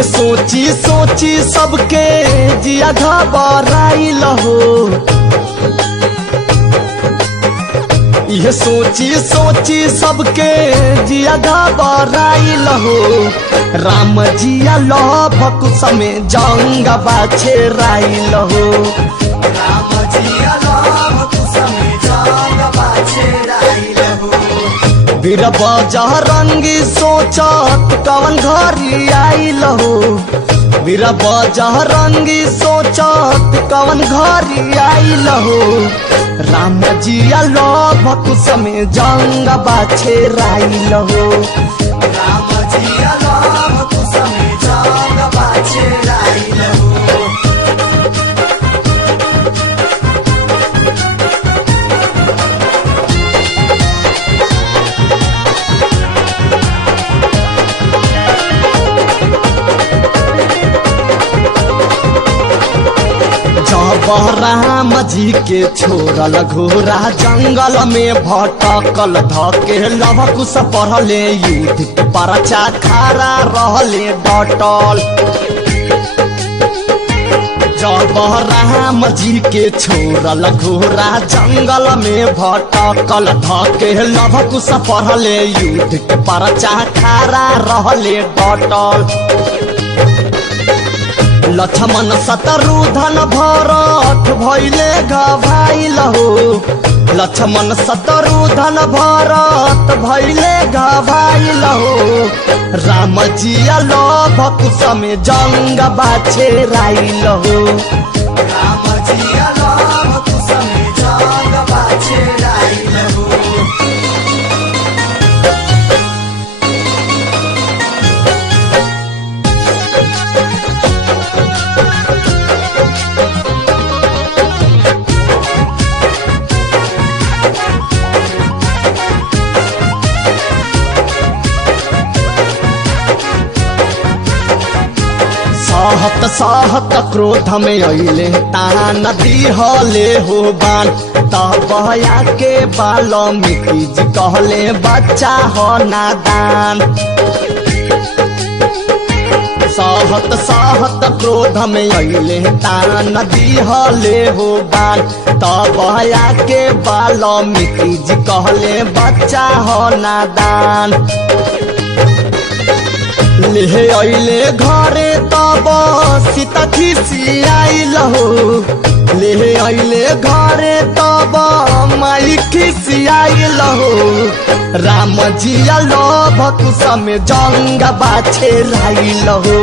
यह सोची सोची सबके जिया घबराइल हो। यह सोची सोची सबके जिया घबराइल हो। राम जिया लभक समय जंग बाछे राइल हो। राम जिया लभक समय जंग बाछे राइल हो। वीर बजरंगी सोचत कवन घरी आइल हो। वीर बजरंगी सोचत कवन घरी आइल हो। राम जिया लभक समय जंग बाछे राइल हो। राम जिया लभक समय जंग बाछे राइल हो। राम जी के छोड़ल घोरा जंगल में भटकल धके लवकुश पढ़ले युद्ध के परचा खड़ा रहले डटल। जब राम जी के छोड़ल घोरा जंगल में भटकल धके लवकुश पढ़ले युद्ध के परचा खड़ा रहले डटल। लक्ष्मण शत्रुघ्न भरत भइले घायल हो। लक्ष्मण शत्रुघ्न भरत भइले घायल हो। राम जिया लभक समय जंग बाछे राइल हो। राम जिया लभक समय जंग बाछे राइल हो। सहत सहत क्रोध में अइले तान दिहले हो बान। तब आके वाल्मीकि जी कहले बच्चा हो नादान। सहत सहत क्रोध में अइले तान दिहले हो बान। तब आके वाल्मीकि जी कहले बच्चा हो नादान। ले अइले घरे तब सीता खिसियाइल हो। ले अइले घरे तब माई खिसियाइल हो। राम जिया लभक समय जंग बाछे राइल हो।